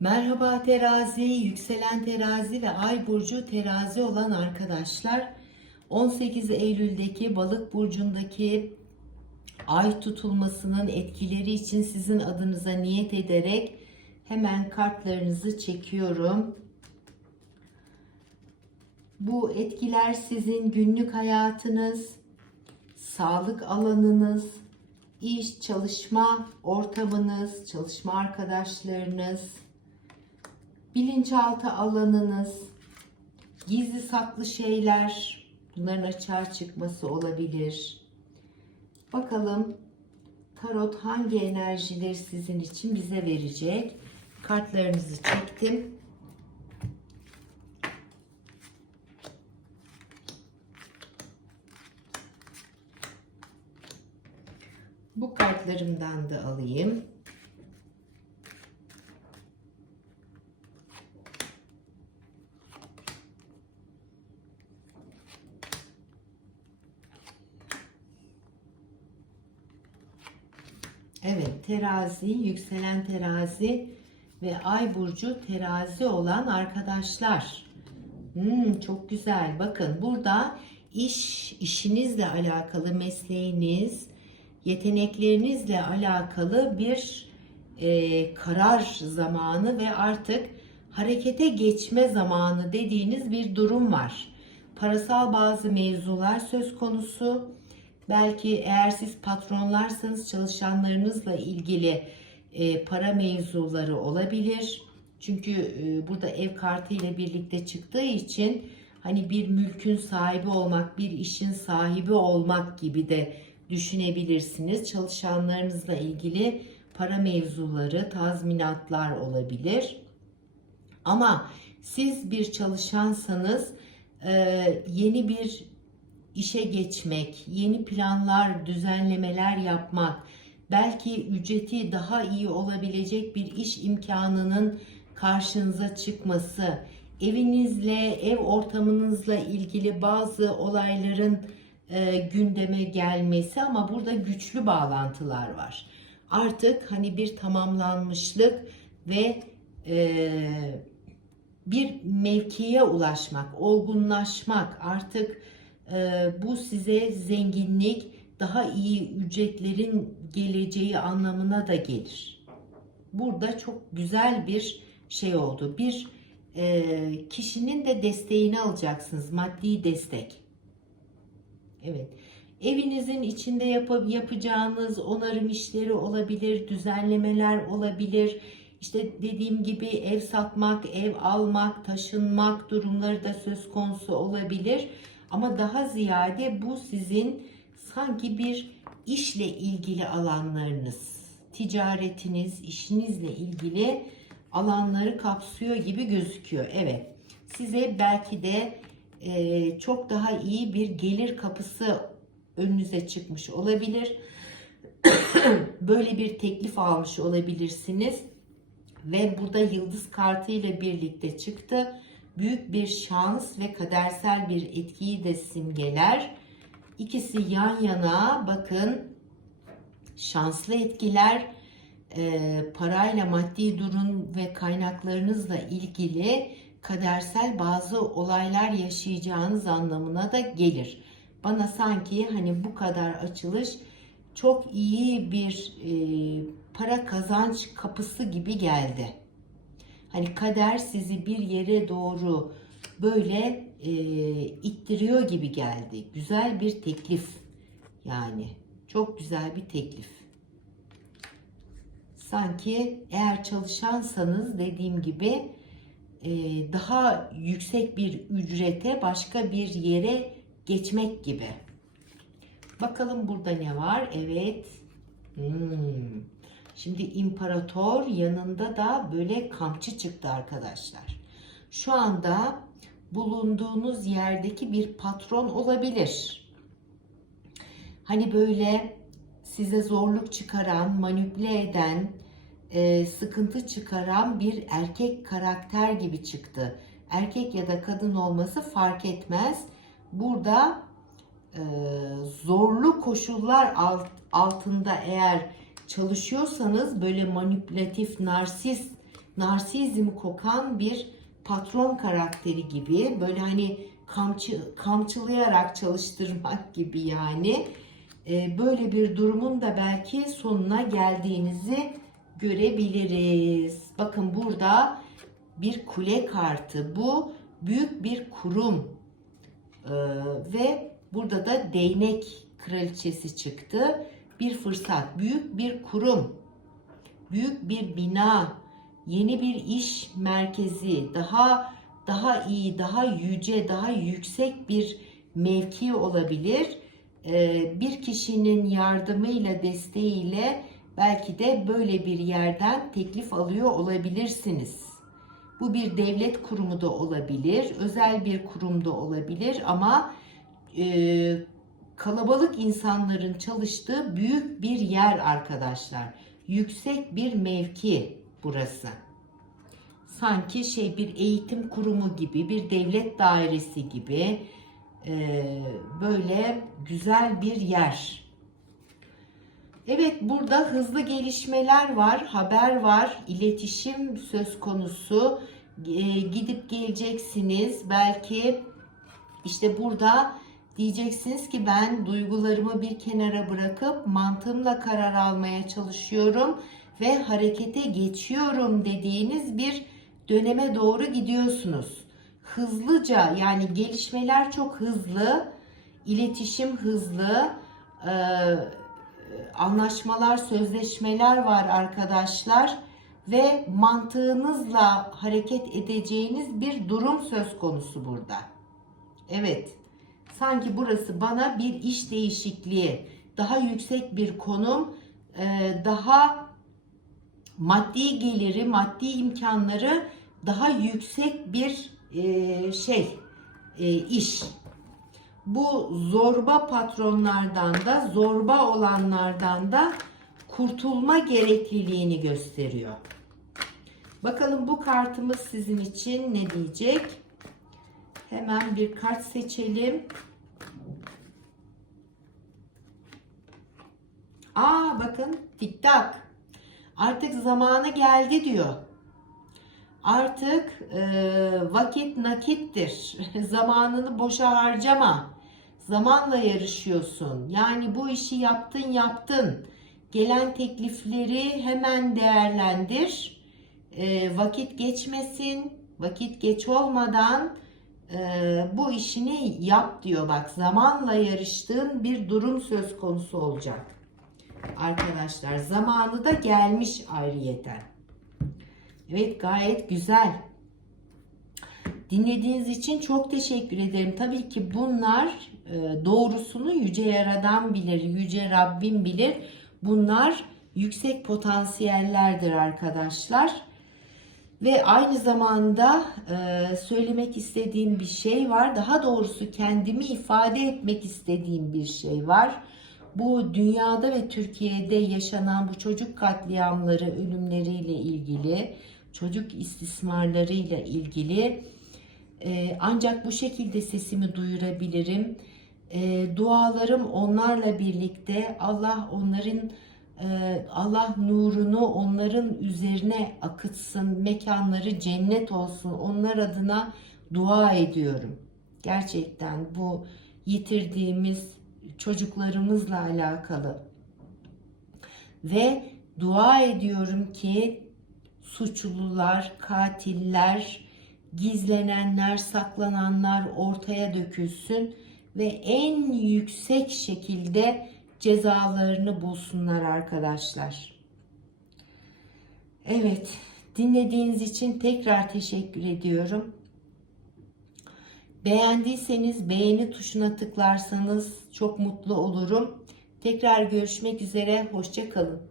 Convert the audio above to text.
Merhaba terazi, yükselen terazi ve ay burcu terazi olan arkadaşlar. 18 Eylül'deki balık burcundaki ay tutulmasının etkileri için sizin adınıza niyet ederek hemen kartlarınızı çekiyorum. Bu etkiler sizin günlük hayatınız, sağlık alanınız, iş, çalışma ortamınız, çalışma arkadaşlarınız, bilinçaltı alanınız, gizli saklı şeyler, bunların açığa çıkması olabilir. Bakalım tarot hangi enerjileri sizin için bize verecek? Kartlarınızı çektim. Bu kartlarımdan da alayım. Evet, terazi, yükselen terazi ve ay burcu terazi olan arkadaşlar. Hmm, çok güzel. Bakın burada iş, işinizle alakalı mesleğiniz, yeteneklerinizle alakalı bir e, karar zamanı ve artık harekete geçme zamanı dediğiniz bir durum var. Parasal bazı mevzular söz konusu. Belki eğer siz patronlarsanız çalışanlarınızla ilgili e, para mevzuları olabilir. Çünkü e, burada ev kartı ile birlikte çıktığı için hani bir mülkün sahibi olmak, bir işin sahibi olmak gibi de düşünebilirsiniz. Çalışanlarınızla ilgili para mevzuları, tazminatlar olabilir. Ama siz bir çalışansanız e, yeni bir işe geçmek, yeni planlar, düzenlemeler yapmak, belki ücreti daha iyi olabilecek bir iş imkanının karşınıza çıkması, evinizle, ev ortamınızla ilgili bazı olayların e, gündeme gelmesi ama burada güçlü bağlantılar var. Artık hani bir tamamlanmışlık ve e, bir mevkiye ulaşmak, olgunlaşmak artık bu size zenginlik, daha iyi ücretlerin geleceği anlamına da gelir. Burada çok güzel bir şey oldu. Bir e, kişinin de desteğini alacaksınız, maddi destek. Evet. Evinizin içinde yap- yapacağınız onarım işleri olabilir, düzenlemeler olabilir. İşte dediğim gibi ev satmak, ev almak, taşınmak durumları da söz konusu olabilir. Ama daha ziyade bu sizin sanki bir işle ilgili alanlarınız, ticaretiniz, işinizle ilgili alanları kapsıyor gibi gözüküyor. Evet. Size belki de e, çok daha iyi bir gelir kapısı önünüze çıkmış olabilir. Böyle bir teklif almış olabilirsiniz. Ve burada yıldız kartı ile birlikte çıktı. Büyük bir şans ve kadersel bir etkiyi de simgeler. İkisi yan yana bakın şanslı etkiler e, parayla maddi durum ve kaynaklarınızla ilgili kadersel bazı olaylar yaşayacağınız anlamına da gelir. Bana sanki hani bu kadar açılış çok iyi bir e, para kazanç kapısı gibi geldi. Hani kader sizi bir yere doğru böyle e, ittiriyor gibi geldi. Güzel bir teklif yani. Çok güzel bir teklif. Sanki eğer çalışansanız dediğim gibi e, daha yüksek bir ücrete başka bir yere geçmek gibi. Bakalım burada ne var? Evet. Hmm. Şimdi imparator yanında da böyle kamçı çıktı arkadaşlar. Şu anda bulunduğunuz yerdeki bir patron olabilir. Hani böyle size zorluk çıkaran, manipüle eden, e, sıkıntı çıkaran bir erkek karakter gibi çıktı. Erkek ya da kadın olması fark etmez. Burada e, zorlu koşullar alt, altında eğer çalışıyorsanız böyle manipülatif, narsist narsizm kokan bir patron karakteri gibi böyle hani kamçı kamçılayarak çalıştırmak gibi yani Ee, böyle bir durumun da belki sonuna geldiğinizi görebiliriz. Bakın burada bir kule kartı. Bu büyük bir kurum Ee, ve burada da değnek kraliçesi çıktı. Bir fırsat, büyük bir kurum, büyük bir bina, yeni bir iş merkezi, daha daha iyi, daha yüce, daha yüksek bir mevki olabilir. Ee, bir kişinin yardımıyla, desteğiyle belki de böyle bir yerden teklif alıyor olabilirsiniz. Bu bir devlet kurumu da olabilir, özel bir kurum da olabilir ama e, kalabalık insanların çalıştığı büyük bir yer arkadaşlar. Yüksek bir mevki burası. Sanki şey bir eğitim kurumu gibi, bir devlet dairesi gibi e, böyle güzel bir yer. Evet burada hızlı gelişmeler var, haber var, iletişim söz konusu. E, gidip geleceksiniz. Belki işte burada diyeceksiniz ki ben duygularımı bir kenara bırakıp mantığımla karar almaya çalışıyorum ve harekete geçiyorum dediğiniz bir döneme doğru gidiyorsunuz. Hızlıca yani gelişmeler çok hızlı, iletişim hızlı, e, anlaşmalar, sözleşmeler var arkadaşlar ve mantığınızla hareket edeceğiniz bir durum söz konusu burada. Evet. Sanki burası bana bir iş değişikliği, daha yüksek bir konum, e, daha maddi geliri, maddi imkanları daha yüksek bir e, şey, e, iş. Bu zorba patronlardan da, zorba olanlardan da kurtulma gerekliliğini gösteriyor. Bakalım bu kartımız sizin için ne diyecek? Hemen bir kart seçelim. Aa bakın tik tak. Artık zamanı geldi diyor. Artık e, vakit nakittir. Zamanını boşa harcama. Zamanla yarışıyorsun. Yani bu işi yaptın yaptın. Gelen teklifleri hemen değerlendir. E, vakit geçmesin. Vakit geç olmadan e, bu işini yap diyor. Bak zamanla yarıştığın bir durum söz konusu olacak. Arkadaşlar zamanı da gelmiş ayrıyeten. Evet gayet güzel. Dinlediğiniz için çok teşekkür ederim. Tabii ki bunlar e, doğrusunu yüce yaradan bilir, yüce Rabbim bilir. Bunlar yüksek potansiyellerdir arkadaşlar. Ve aynı zamanda e, söylemek istediğim bir şey var. Daha doğrusu kendimi ifade etmek istediğim bir şey var. Bu dünyada ve Türkiye'de yaşanan bu çocuk katliamları, ölümleriyle ilgili, çocuk istismarlarıyla ilgili e, ancak bu şekilde sesimi duyurabilirim. E, dualarım onlarla birlikte Allah onların Allah nurunu onların üzerine akıtsın, mekanları cennet olsun. Onlar adına dua ediyorum. Gerçekten bu yitirdiğimiz çocuklarımızla alakalı. Ve dua ediyorum ki suçlular, katiller, gizlenenler, saklananlar ortaya dökülsün ve en yüksek şekilde cezalarını bulsunlar arkadaşlar. Evet, dinlediğiniz için tekrar teşekkür ediyorum. Beğendiyseniz beğeni tuşuna tıklarsanız çok mutlu olurum. Tekrar görüşmek üzere, hoşça kalın.